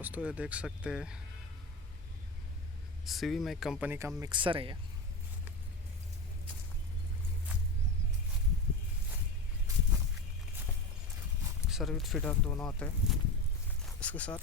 दोस्तों ये देख सकते हैं सीवी में कंपनी का मिक्सर है ये। सर्विस फिटर दोनों आते हैं इसके साथ।